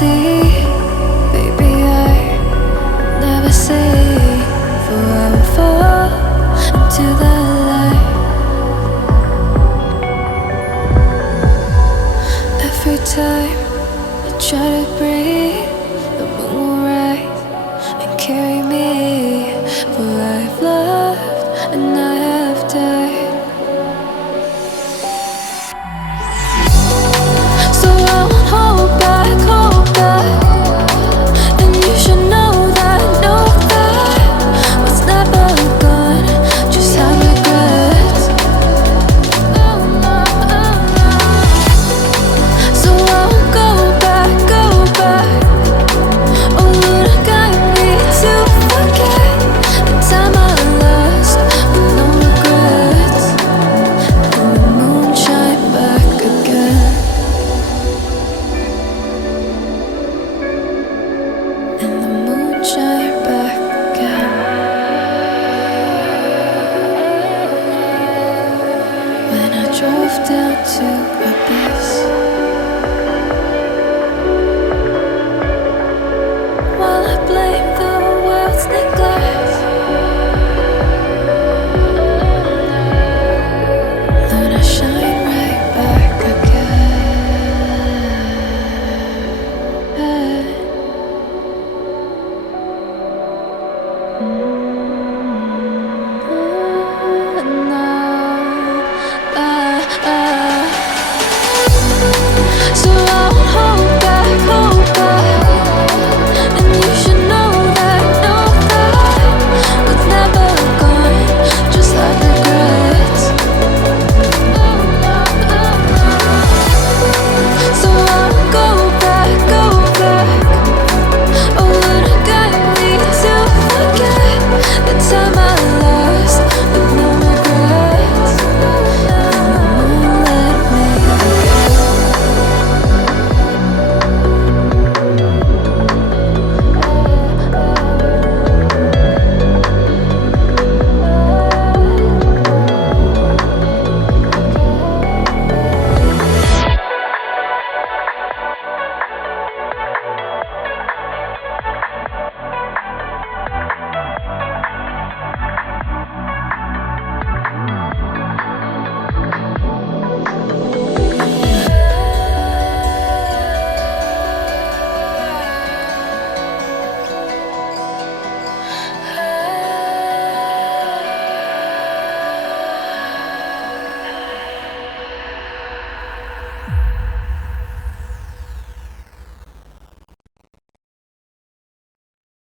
see, baby, I never say, for I will fall into the light. Every time I try to breathe, the moon will rise and carry me, for I've loved and I have died. So I won't hold back, and you should know that what's never gone just have regrets. So I won't go back, oh Lord, guide me to forget the time I lost with no regrets, and the moon shine back again. And the moon shine back again. When I drove down to Ibiza,